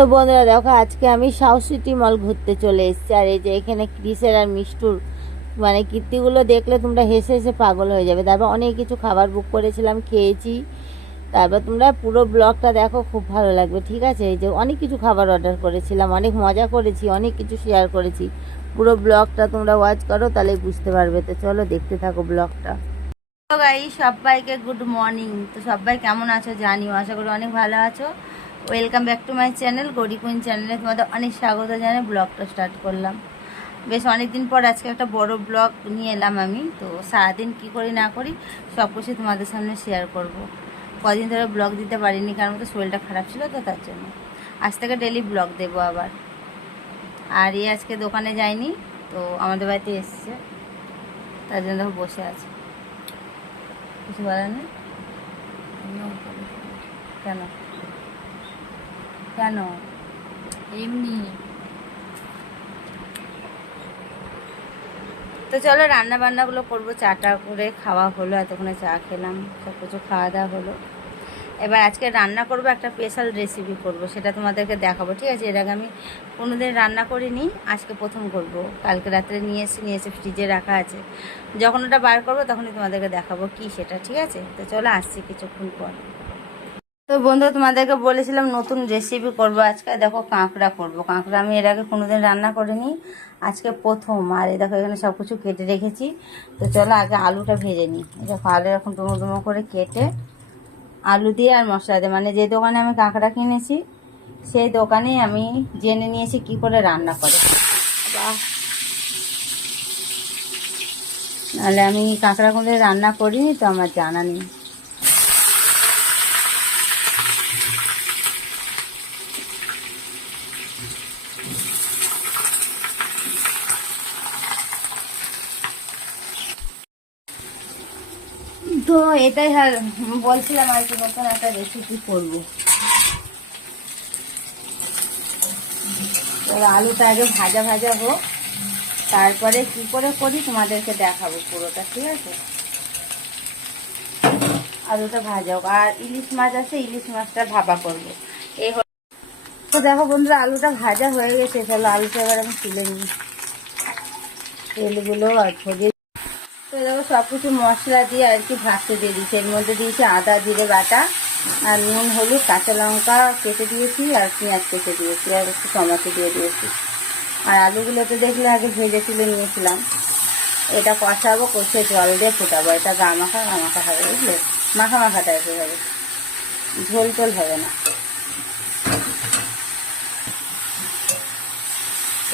তো বন্ধুরা দেখো, আজকে আমি সাউথ সিটি মল ঘুরতে চলে এসেছি। আর এই যে এখানে ক্রিসের আর মিষ্টুর মানে কীর্তিগুলো দেখলে তোমরা হেসে হেসে পাগল হয়ে যাবে। তারপর অনেক কিছু খাবার বুক করেছিলাম, খেয়েছি। তারপর তোমরা পুরো ব্লগটা দেখো, খুব ভালো লাগবে, ঠিক আছে? এই যে অনেক কিছু খাবার অর্ডার করেছিলাম, অনেক মজা করেছি, অনেক কিছু শেয়ার করেছি। পুরো ব্লগটা তোমরা ওয়াচ করো, তাহলে বুঝতে পারবে। তো চলো দেখতে থাকো ব্লগটা। তো গাইস, সবাইকে গুড মর্নিং। তো সবাই কেমন আছো জানিও, আশা করি অনেক ভালো আছো। Welcome back to my channel Gauri queen চ্যানেলে তোমাদের অনেক স্বাগত জানাই। ব্লগটা স্টার্ট করলাম বেশ অনেকদিন পর, আজকে একটা বড় ব্লগ নিয়ে এলাম আমি। তো সারাদিন কি করি না করি সব কিছু তোমাদের সামনে শেয়ার করব। কদিন ধরে ব্লগ দিতে পারিনি, কারণ তো শরীরটা খারাপ ছিল, তো তার জন্য আজ থেকে ডেলি ব্লগ দেবো আবার। আর আজকে দোকানে যায়নি, তো আমাদের বাড়িতে এসছে, তার জন্য দেখো বসে আছে, কিছু বলার নেই। কেন কেন এমনি। তো চলো রান্না বান্নাগুলো করবো। চাটা করে খাওয়া হলো, এতক্ষণে চা খেলাম, সব কিছু খাওয়া দাওয়া হলো। এবার আজকে রান্না করব, একটা স্পেশাল রেসিপি করব, সেটা তোমাদেরকে দেখাবো, ঠিক আছে? এর আগে আমি কোনোদিন রান্না করিনি, আজকে প্রথম করব। কালকে রাত্রে নিয়ে এসে ফ্রিজে রাখা আছে, যখন ওটা বার করবো তখনই তোমাদেরকে দেখাবো কি সেটা, ঠিক আছে? তো চলো আসছি কিছুক্ষণ পর। তো বন্ধু, তোমাদেরকে বলেছিলাম নতুন রেসিপি করব আজকে। দেখো কাঁকড়া করব। কাঁকড়া আমি এর আগে কোনোদিন রান্না করিনি, আজকে প্রথম। আর এই দেখো এখানে সব কিছু কেটে রেখেছি। তো চলো আগে আলুটা ভেজে নিই। দেখো আলু এখন ডুমো ডুমো করে কেটে আলু দিয়ে আর মশলা দিয়ে, মানে যে দোকানে আমি কাঁকড়া কিনেছি সেই দোকানেই আমি জেনে নিয়েছি কি করে রান্না করে। বাহ, নাহলে আমি কাঁকড়া কোনোদিন রান্না করিনি, তো আমার জানা নেই। তো এটাই বলছিলাম আর কি, নতুন একটা রেসিপি করবো। তো আলুটা আগে ভাজা ভাজা হোক, তারপরে কি করে করি তোমাদেরকে দেখাবো পুরোটা, ঠিক আছে? আলুটা ভাজা হোক। আর ইলিশ মাছ আছে, ইলিশ মাছটা ভাপা করবো। এই তো দেখো বন্ধুরা, আলুটা ভাজা হয়ে গেছে। চলো আলুটা এবার আমি তুলে নিই, তেলগুলো আর ভেজে। তো দেখো সব কিছু মশলা দিয়ে আর কি ভাজতে দিয়ে দিয়েছি। এর মধ্যে দিয়েছি আদা জিরে বাটা, আর নুন হলুদ কাঁচা লঙ্কা কেটে দিয়েছি, আর পেঁয়াজ কেটে দিয়েছি, আর একটু টমেটো দিয়ে দিয়েছি। আর আলুগুলো তো দেখলে আগে ভেজে তুলে নিয়েছিলাম। এটা কষাবো, কষে জল দিয়ে ফুটাবো। এটা গা মাখা হবে, বুঝলে? মাখা মাখা টাইপের হবে, ঝোল টোল হবে না।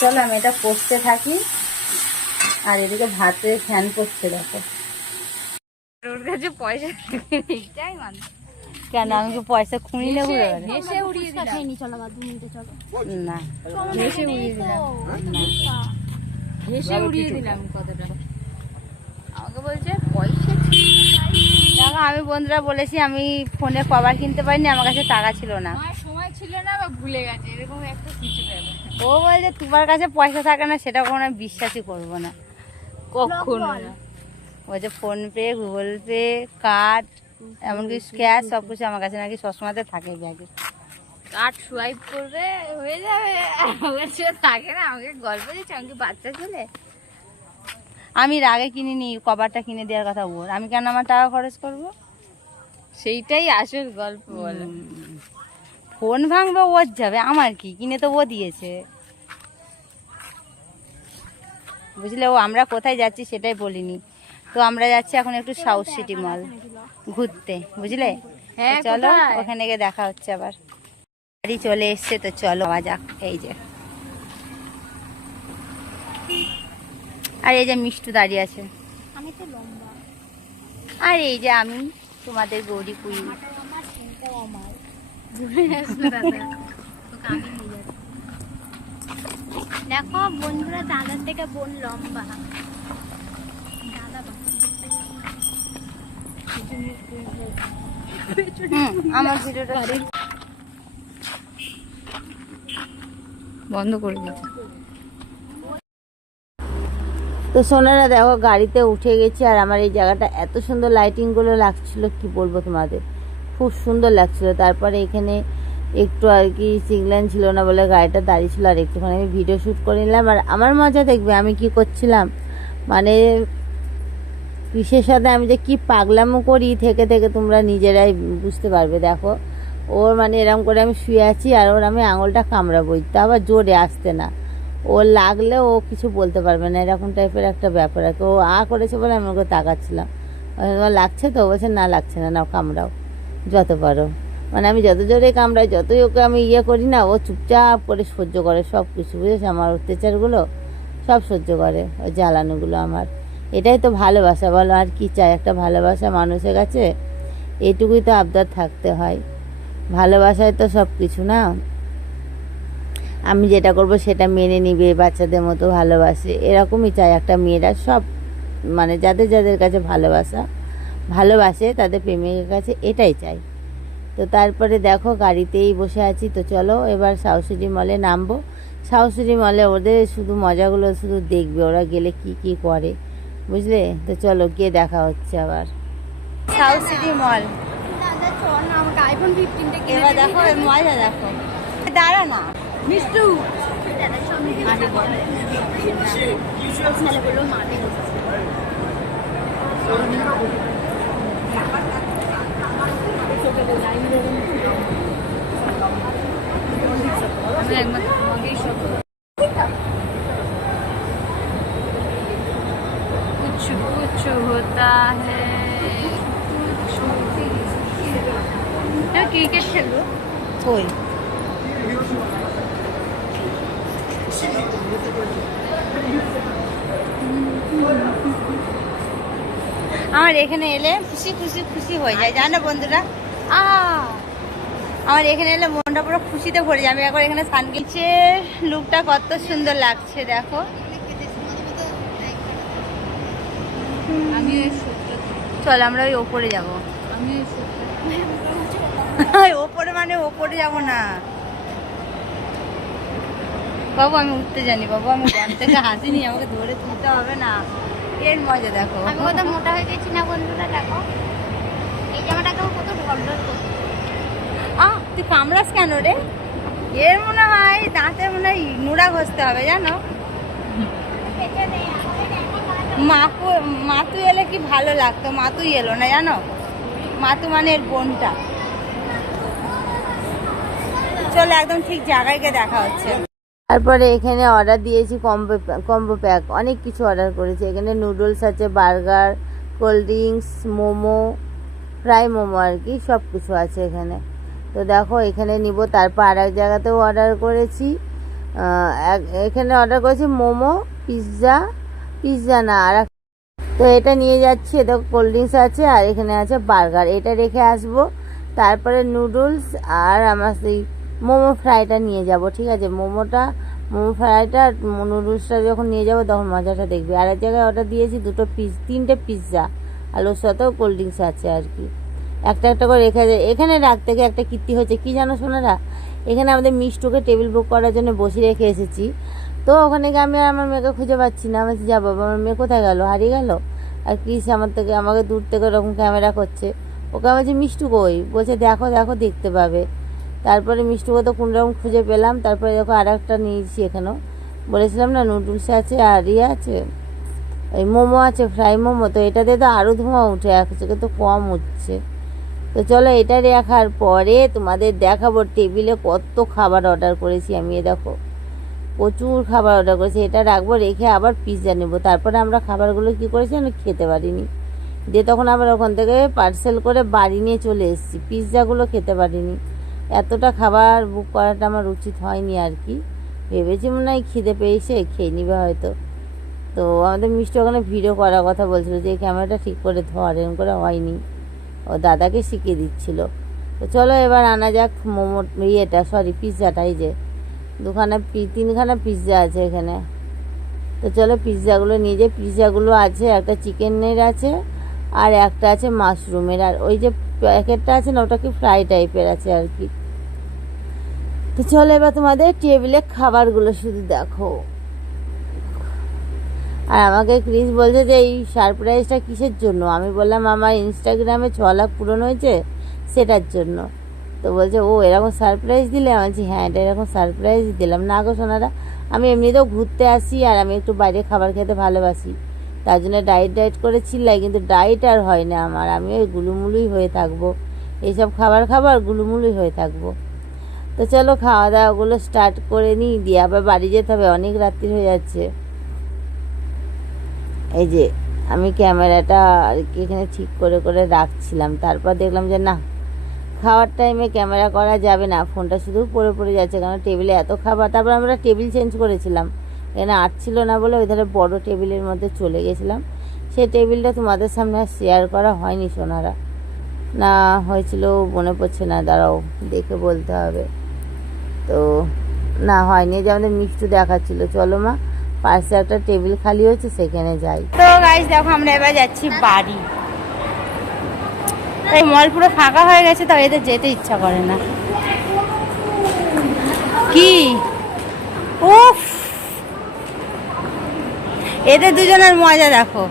চলো আমি এটা কষতে থাকি, আর এদিকে ভাতে ফ্যান করছে। দেখো ওর কাছে পয়সা এইটাই মানে কেন, আমি কি পয়সা খুঁড়ি নেবো? হেসে উড়িয়ে দিলাম। না, হেসে উড়িয়ে দিলাম, হেসে উড়িয়ে দিলাম কতটা। আমাকে বলছে পয়সা দেখো আমি বন্ধুরা বলেছি আমি ফোনে কভার কিনতে পারিনি, আমার কাছে টাকা ছিল না। আমার সময় ছিল না বা ভুলে গেছে, এরকম একটা কিছু ব্যাপার। ও বলছে তোমার কাছে পয়সা থাকে না, সেটা কোনো আমি বিশ্বাসই করবো না কখনো না। বলছে ফোনপে, গুগল পে, কার্ড, এমনকি ক্যাশ সব কিছু আমার কাছে নাকি সবসময়তে থাকে ব্যাগে। কার্ড সোয়াইপ করবে হয়ে যাবে, বলছে থাকে না। আমাকে গল্প দিচ্ছে, আমাকে বাচ্চা ছেলে। আমি রাগে কিনিনি, কভারটা কিনে দেওয়ার কথা ওর, আমি কেন আমার টাকা খরচ করব? সেইটাই আসল গল্প বলে। ফোন ভাঙবে ওর যাবে, আমার কি? কিনে তো ও দিয়েছে, বুঝলে? ও আমরা কোথায় যাচ্ছি সেটাই বলিনি। তো আমরা যাচ্ছি এখন একটু সাউথ সিটি মল ঘুরতে, বুঝলে? হ্যাঁ, চলো কোথায়? ওখানে গিয়ে দেখা হচ্ছে আবার। গাড়ি চলে এসছে, তো চলো আওয়া যাক। এই যে, আর এই যে মিষ্টু দাঁড়িয়ে আছে, আমি তো লম্বা। আর এই যে আমি তোমাদের গৌরী কুইন। দেখো বন্ধুরা, দাদার থেকে বোন লম্বা। আমার ভিডিওটা বন্ধ করে দিচ্ছি। তো সোনারা দেখো গাড়িতে উঠে গেছি, আর আমার এই জায়গাটা এত সুন্দর লাইটিংগুলো লাগছিল, কি বলবো তোমাদের, খুব সুন্দর লাগছিল। তারপরে এখানে একটু আর কি সিগন্যাল ছিল না বলে গাড়িটা দাঁড়িয়ে ছিল, আর একটুখানি আমি ভিডিও শ্যুট করে নিলাম। আর আমার মজা দেখবে আমি কি করছিলাম, মানে কিসের সাথে আমি যে কি পাগলামো করি থেকে থেকে তোমরা নিজেরাই বুঝতে পারবে। দেখো ওর মানে এরম করে আমি শুয়ে আছি আর ওর আমি আঙুলটা কামড়াবো, তা আবার জোরে আসতে না, ওর লাগলে ও কিছু বলতে পারবে না, এরকম টাইপের একটা ব্যাপার আর কি। ও করেছে বলে আমি ওকে তাকাচ্ছিলাম, তোমার লাগছে তো, বলছে না লাগছে না, নাও কামড়াও যত পারো। মানে আমি যত জোরে কামড়াই, যতই ওকে আমি করি না, ও চুপচাপ করে সহ্য করে সব কিছু, বুঝেছে, আমার অত্যাচারগুলো সব সহ্য করে, ওই জ্বালানোগুলো আমার। এটাই তো ভালোবাসা, বলো আর কি চাই একটা ভালোবাসা মানুষের কাছে? এইটুকুই তো আবদার থাকতে হয়, ভালোবাসায় তো সব কিছু না। আমি যেটা করব সেটা মেনে নিবে, বাচ্চাদের মতো ভালোবাসে, এরকমই চাই একটা মেয়েরা সব, মানে যাদের যাদের কাছে ভালোবাসে তাদের প্রেমিকের কাছে এটাই চাই। তো তারপরে দেখো গাড়িতেই বসে আছি, তো চলো এবার সাউথ সিটি মলে নামবো। সাউথ সিটি মলে ওদের শুধু মজাগুলো শুধু দেখবে, ওরা গেলে কি কি করে, বুঝলে। তো চলো গিয়ে দেখা হচ্ছে আবার সাউথ সিটি মল। এবার দেখো মজা দেখো, দাঁড়া না মিষ্টু। कुछ कुछ होता है क्रिकेट खेलो কই আমার এখানে এলে খুশি খুশি খুশি হয়ে যায়, জানো বন্ধুরা। আমার এখানে এলে মনটা পুরো খুশিতে ভরে যায়। আমি একবার এখানে সানগ্লাসের লুকটা কত সুন্দর লাগছে দেখো। আমি চল আমরা ওই ওপরে যাবো। আমি ওপরে মানে ওপরে যাবো না বাবু, আমি উঠতে জানি বাবু, আমি ঘর থেকে হাসিনি, আমাকে ধরে তুলতে হবে না। এর মজা দেখো, আমি কত মোটা হয়ে গেছি না বন্ধুরা, দেখো এই জামাটাকে কত ঢলঢল করছে। তুই কামড়াস কেন রে? এর মনে হয় দাঁতে মনে হয় নুড়া ঘষতে হবে জানো। মাতু এলে কি ভালো লাগতো, মাতুই এলো না জানো। মাতু মানে এর বোনটা। চলো একদম ঠিক জায়গায় গিয়ে দেখা হচ্ছে। তারপরে এখানে অর্ডার দিয়েছি কম্বো প্যাক, অনেক কিছু অর্ডার করেছি। এখানে নুডলস আছে, burger, cold drinks, momo, fry momo আর কি, সব কিছু আছে এখানে। তো দেখো এখানে নিব। তারপর আর এক জায়গাতেও অর্ডার করেছি, এখানে অর্ডার করেছি মোমো, পিৎজা না আর। তো এটা নিয়ে যাচ্ছি, দেখো কোল্ড ড্রিঙ্কস আছে আর এখানে আছে বার্গার, এটা রেখে আসবো। তারপরে নুডলস আর আমার সেই মোমো ফ্রাইটা নিয়ে যাব, ঠিক আছে। মোমো ফ্রাইটা নুডলসটা যখন নিয়ে যাব তখন মজাটা দেখবে। আর এক জায়গায় অর্ডার দিয়েছি তিনটে পিৎজা, আর ওর সাথেও কোল্ড ড্রিঙ্কস আছে আর কি। একটা একটা করে রেখে যায়। এখানে রাখতে গিয়ে একটা কীর্তি হচ্ছে কি জানো সোনারা, এখানে আমাদের মিষ্টুকে টেবিল বুক করার জন্য বসিয়ে রেখে এসেছি। তো ওখানে গিয়ে আমি আর আমার মেয়েকে খুঁজে পাচ্ছি না। আমি যা বাবা, আমার মেয়ে কোথায় গেল, হারিয়ে গেল। আর ক্রিস আমাকে দূর থেকে ওরকম ক্যামেরা করছে। ওকে আমি বলছি মিষ্টু কই, বলছে দেখো দেখো দেখতে পাবে। তারপরে মিষ্টুকে তো কোনোরকম খুঁজে পেলাম। তারপরে দেখো আর একটা নিয়েছি, এখানেও বলেছিলাম না নুডলস আছে আর আছে এই মোমো আছে, ফ্রাই মোমো। তো এটাতে তো আরও ধোঁয়া উঠে, একচোখে তো কম উঠছে। তো চলো এটা রাখার পরে তোমাদের দেখাবো টেবিলে কত খাবার অর্ডার করেছি আমি। দেখো প্রচুর খাবার অর্ডার করেছি, এটা রাখবো, রেখে আবার পিৎজা নেবো। তারপরে আমরা খাবারগুলো কী করেছি আমি খেতে পারিনি, দিয়ে তখন আবার ওখান থেকে পার্সেল করে বাড়ি নিয়ে চলে এসেছি। পিৎজাগুলো খেতে পারিনি, এতটা খাবার বুক করাটা আমার উচিত হয়নি আর কি। ভেবেছি মনে হয় খিদে পেয়েছে খেয়ে নিবে হয়তো। তো আমাদের মিষ্টি ওখানে ভিডিও করার কথা বলছিল যে এই ক্যামেরাটা ঠিক করে ধর, এরকম করে হয়নি, ও দাদাকে শিখিয়ে দিচ্ছিল। তো চলো এবার আনা যাক পিৎজাটাই, যে তিনখানা পিৎজা আছে এখানে। তো চলো পিৎজাগুলো নিয়ে যাই। পিৎজাগুলো আছে একটা চিকেনের আছে আর একটা আছে মাশরুমের, আর ওই যে প্যাকেটটা আছে না ওটা কি ফ্রাই টাইপের আছে আর কি। তো চলো এবার তোমাদের টেবিলে খাবারগুলো শুধু দেখো। আর আমাকে ক্রিস বলছে যে এই সারপ্রাইজটা কিসের জন্য। আমি বললাম আমার ইনস্টাগ্রামে 6 লাখ পূরণ হয়েছে সেটার জন্য। তো বলছে ও এরকম সারপ্রাইজ দিলে, আমি বলছি হ্যাঁ এটা এরকম সারপ্রাইজ দিলাম। না গো সোনারা, আমি এমনিতেও ঘুরতে আসি আর আমি একটু বাইরে খাবার খেতে ভালোবাসি, তার জন্য ডায়েট করে চিল্লাই, কিন্তু ডায়েট আর হয় না আমার, আমি ওই গুলুমুলুই হয়ে থাকবো, এইসব খাবার গুলুমুলুই হয়ে থাকবো। তো চলো খাওয়া দাওয়াগুলো স্টার্ট করে নিই, দিয়ে আবার বাড়ি যেতে হবে, অনেক রাত্রি হয়ে যাচ্ছে। এই যে আমি ক্যামেরাটা আর কি এখানে ঠিক করে রাখছিলাম, তারপর দেখলাম যে না, খাওয়ার টাইমে ক্যামেরা করা যাবে না, ফোনটা শুধু পড়ে যাচ্ছে, কারণ টেবিলে এত খাবার। তারপর আমরা টেবিল চেঞ্জ করেছিলাম, এখানে ছিল না বলে ওই ধারে বড় টেবিলের মধ্যে চলে গেছিলাম। সেই টেবিলটা তোমাদের সামনে আর শেয়ার করা হয়নি সোনারা, না হয়েছিল মনে পড়ছে না, দাঁড়াও দেখে বলতে হবে। তো না হয়নি, যে আমাদের মিষ্টি দেখাচ্ছিল। চলো মা, পাশে একটা টেবিল খালি হয়েছে, সেখানে যাই। তো গাইস দেখো আমরা এবার যাচ্ছি বাড়ি। এই মল পুরো ফাঁকা হয়ে গেছে, তো এদের যেতে ইচ্ছা করে না। কি উফ, এদের দুজনের মজা দেখো,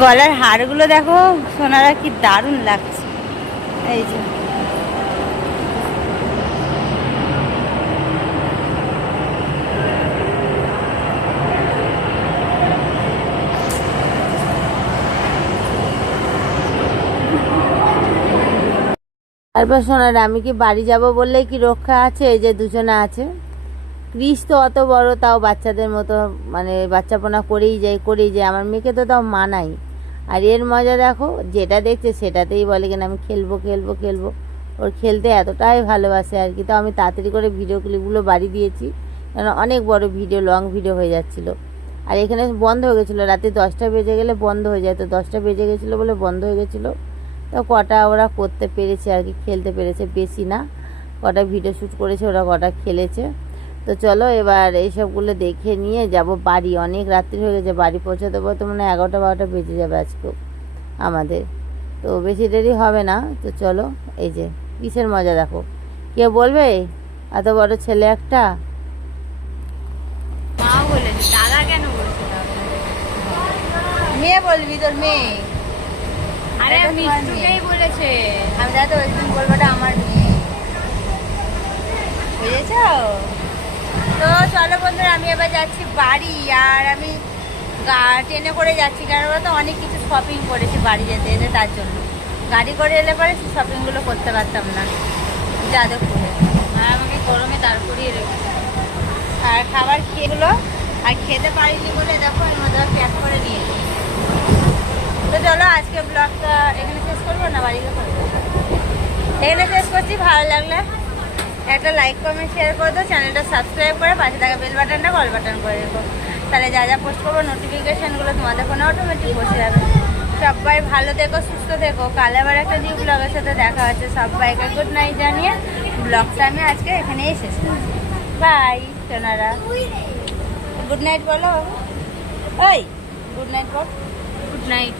গলার হারগুলো দেখো সোনারা, কি দারুণ লাগছে। এই যে তারপর শোনার, আমি কি বাড়ি যাব বললেই কি রক্ষা আছে? এই যে দুজনে আছে, ক্রিস তো অত বড়, তাও বাচ্চাদের মতো মানে বাচ্চাপনা করেই যায়। আমার মেয়েকে তো তাও মানাই। আর এর মজা দেখো, যেটা দেখছে সেটাতেই বলে কিনা আমি খেলবো। ওর খেলতে এতটাই ভালোবাসে আর কি। তো আমি তাড়াতাড়ি করে ভিডিও ক্লিপগুলো বাড়ি দিয়েছি, কারণ অনেক বড় ভিডিও, লং ভিডিও হয়ে যাচ্ছিলো। আর এখানে বন্ধ হয়ে গেছিলো, রাতে 10টা বেজে গেলে বন্ধ হয়ে যায়, তো 10টা বেজে গেছিলো বলে বন্ধ হয়ে গেছিলো। তো কটা ওরা করতে পেরেছে আর কি, খেলতে পেরেছে, বেশি না, কটা ভিডিও শ্যুট করেছে, ওরা কটা খেলেছে। তো চলো এবার এইসবগুলো দেখে নিয়ে যাব বাড়ি, অনেক রাত্রি হয়ে গেছে, বাড়ি পৌঁছাতে পৌঁছাতে মানে 11টা-12টা বেজে যাবে আজকেও আমাদের, তো বেশি দেরি হবে না। তো চলো, এই যে কিসের মজা দেখো, কেউ বলবে এত বড় ছেলে একটা। মা বলেছে, দাদা কেন বলছে? মেয়ে বলবি, তোর মেয়ে। আরে মিষ্টুকেই বলেছে, আমি দাদা ওই দিন বলবো আমার মেয়ে, বুঝেছ? তো চলো বন্ধুরা, আমি এবার যাচ্ছি বাড়ি, আর আমি ট্রেনে করে যাচ্ছি, কারণ ওরা তো অনেক কিছু শপিং করেছি বাড়ি যেতে যেতে, তার জন্য। গাড়ি করে এলে পরে সেই শপিংগুলো করতে পারতাম না যাদবপুরে, আর আমাকে গরমে দাঁড় করিয়ে রেখেছে। আর খাবার খেয়েগুলো আর খেতে পারিনি বলে দেখো এর মধ্যে প্যাক করে নিয়েছি। তো চলো আজকে ব্লগটা এখানে শেষ করবো না, বাড়িতে করবো, এখানে শেষ করছি। ভালো লাগলে একটা লাইক কমেন্ট শেয়ার করে দাও, চ্যানেলটা সাবস্ক্রাইব করে পাশে থাকা বেল বাটনটা কল বাটন করে রেখো, তাহলে যা যা পোস্ট করবো নোটিফিকেশানগুলো তোমাদের ফোনে অটোমেটিক বসে যাবে। সবাই ভালো থেকো, সুস্থ থেকো, কাল আবার একটা নিউ ব্লগের সাথে দেখা হচ্ছে। সবাইকে গুড নাইট জানিয়ে ব্লগটা আমি আজকে এখানেই শেষ করছি। বাই সোনারা, গুড নাইট বলো, ওই গুড নাইট বল, গুড নাইট।